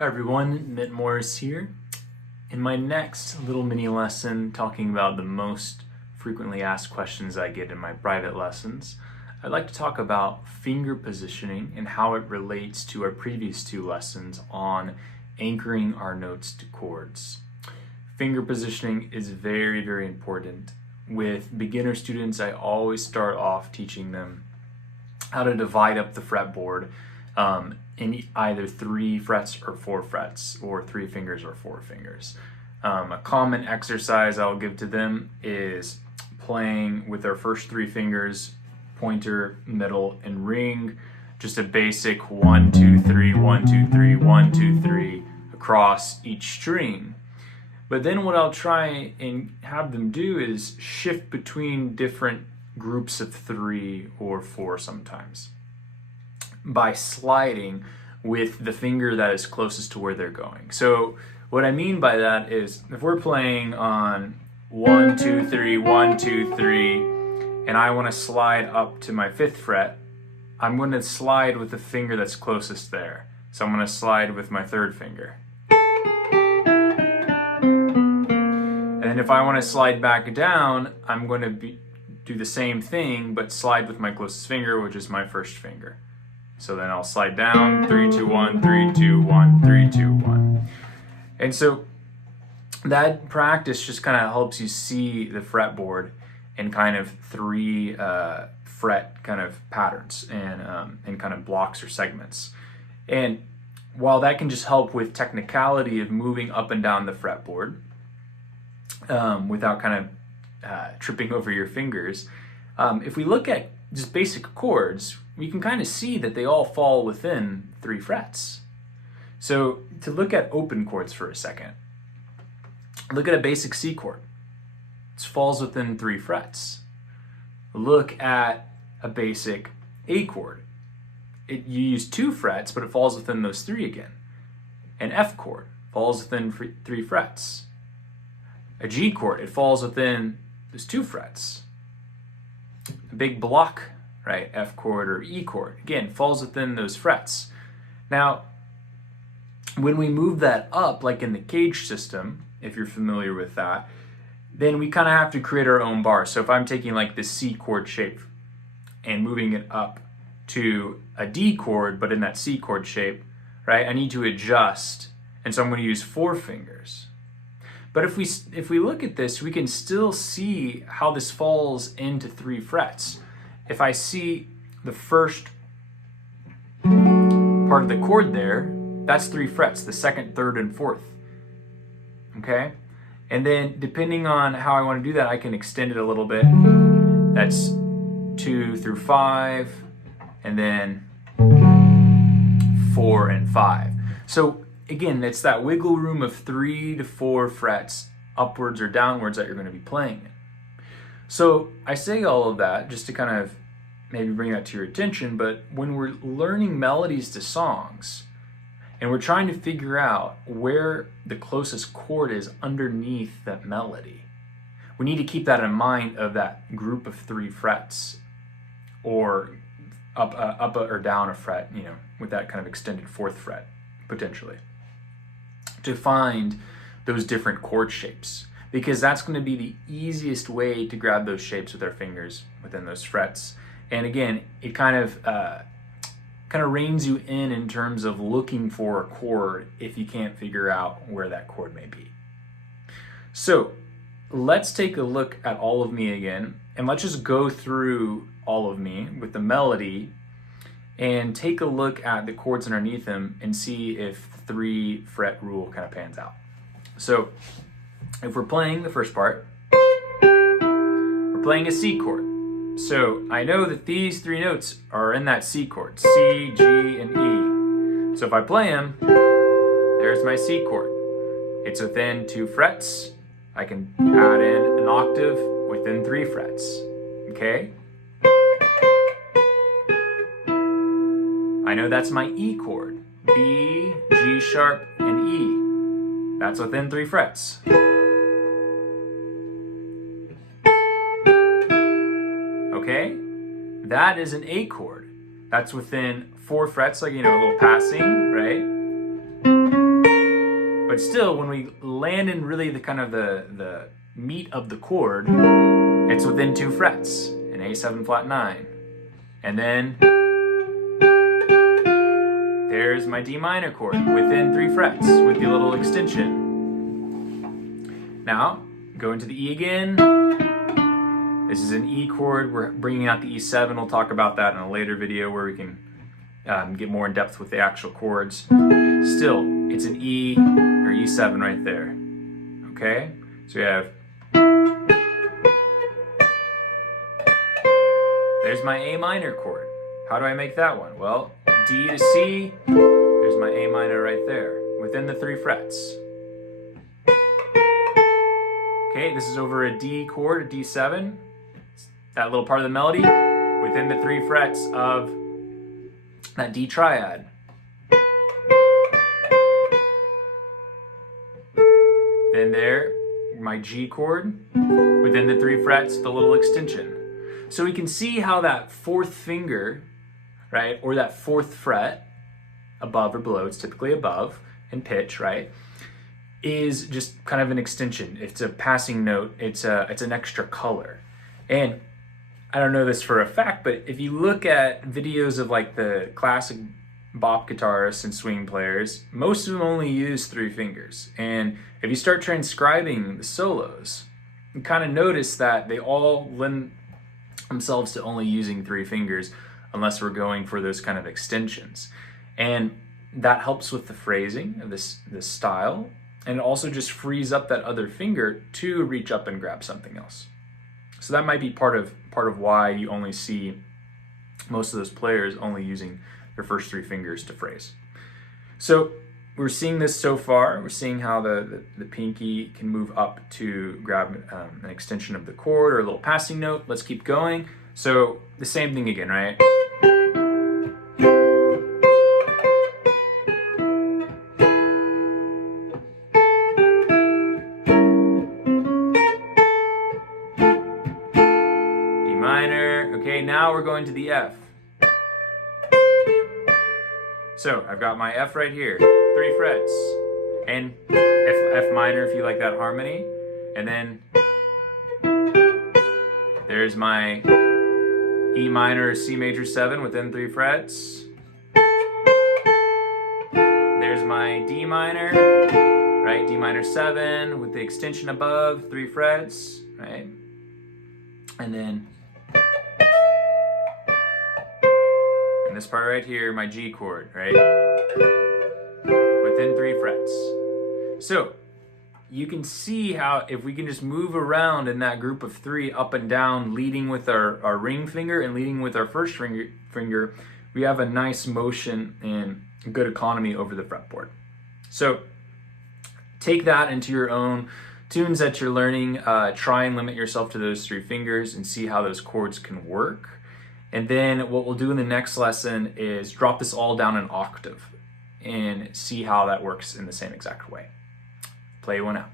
Hi everyone, Ment here. In my next little mini lesson talking about the most frequently asked questions I get in my private lessons, I'd like to talk about finger positioning and how it relates to our previous two lessons on anchoring our notes to chords. Finger positioning is very, very important. With beginner students, I always start off teaching them how to divide up the fretboard in either 3 frets or 4 frets, or 3 fingers or 4 fingers. A common exercise I'll give to them is playing with our first 3 fingers, pointer, middle, and ring, just a basic 1, 2, 3, 1, 2, 3, 1, 2, 3 across each string. But then what I'll try and have them do is shift between different groups of 3 or 4 sometimes, by sliding with the finger that is closest to where they're going. So what I mean by that is if we're playing on 1, 2, 3, 1, 2, 3, and I want to slide up to my 5th fret, I'm going to slide with the finger that's closest there. So I'm going to slide with my 3rd finger. And then if I want to slide back down, I'm going to do the same thing, but slide with my closest finger, which is my 1st finger. So then I'll slide down, 3, 2, 1, 3, 2, 1, 3, 2, 1. And so that practice just kind of helps you see the fretboard in kind of 3 fret kind of patterns and kind of blocks or segments. And while that can just help with technicality of moving up and down the fretboard without kind of tripping over your fingers, if we look at just basic chords, we can kind of see that they all fall within 3 frets. So to look at open chords for a second, look at a basic C chord. It falls within 3 frets. Look at a basic A chord. You use 2 frets, but it falls within those 3 again. An F chord falls within 3 frets. A G chord, it falls within those 2 frets. A big block, right, F chord or E chord, again, falls within those frets. Now, when we move that up, like in the cage system, if you're familiar with that, then we kind of have to create our own bar. So if I'm taking like this C chord shape and moving it up to a D chord, but in that C chord shape, right, I need to adjust. And so I'm going to use 4 fingers. But if we look at this, we can still see how this falls into 3 frets. If I see the first part of the chord there, that's 3 frets, the 2nd, 3rd, and 4th. Okay? And then depending on how I want to do that, I can extend it a little bit. That's 2 through 5, and then 4 and 5. So again, it's that wiggle room of 3 to 4 frets, upwards or downwards, that you're going to be playing in. So I say all of that just to kind of maybe bring that to your attention, but when we're learning melodies to songs, and we're trying to figure out where the closest chord is underneath that melody, we need to keep that in mind of that group of 3 frets, or up or down a fret, you know, with that kind of extended 4th fret, potentially, to find those different chord shapes, because that's going to be the easiest way to grab those shapes with our fingers within those frets. And again, it kind of reins you in terms of looking for a chord if you can't figure out where that chord may be. So let's take a look at All of Me again, and let's just go through All of Me with the melody and take a look at the chords underneath them and see if the 3 fret rule kind of pans out. So if we're playing the first part, we're playing a C chord. So I know that these 3 notes are in that C chord, C, G, and E. So if I play them, there's my C chord. It's within 2 frets. I can add in an octave within 3 frets, okay? I know that's my E chord, B, G sharp, and E. That's within 3 frets. Okay, that is an A chord. That's within 4 frets, like, you know, a little passing, right? But still, when we land in really the kind of the meat of the chord, it's within 2 frets, an A7 flat 9. And then there's my D minor chord within 3 frets with the little extension. Now, go into the E again. This is an E chord. We're bringing out the E7. We'll talk about that in a later video where we can get more in depth with the actual chords. Still, it's an E or E7 right there. Okay? So we have, there's my A minor chord. How do I make that one? Well, D to C, there's my A minor right there, within the 3 frets. Okay, this is over a D chord, a D7. That little part of the melody, within the 3 frets of that D triad. Then there, my G chord, within the 3 frets, the little extension. So we can see how that 4th finger, right, or that 4th fret, above or below, it's typically above in pitch, right, is just kind of an extension. It's a passing note. It's an extra color. And I don't know this for a fact, but if you look at videos of like the classic bop guitarists and swing players, most of them only use 3 fingers. And if you start transcribing the solos, you kind of notice that they all lend themselves to only using 3 fingers unless we're going for those kind of extensions. And that helps with the phrasing of this style, and it also just frees up that other finger to reach up and grab something else. So that might be part of why you only see most of those players only using their first 3 fingers to phrase. So we're seeing this so far. We're seeing how the pinky can move up to grab an extension of the chord or a little passing note. Let's keep going. So the same thing again, right? D minor. Okay, now we're going to the F. So I've got my F right here, 3 frets, and F minor if you like that harmony, and then there's my E minor, C major 7 within 3 frets. There's my D minor, right? D minor 7 with the extension above, 3 frets, right? And then this part right here, my G chord, right? Within 3 frets. So you can see how if we can just move around in that group of 3 up and down, leading with our ring finger and leading with our first finger, we have a nice motion and good economy over the fretboard. So take that into your own tunes that you're learning. Try and limit yourself to those 3 fingers and see how those chords can work. And then what we'll do in the next lesson is drop this all down an octave and see how that works in the same exact way. Play one out.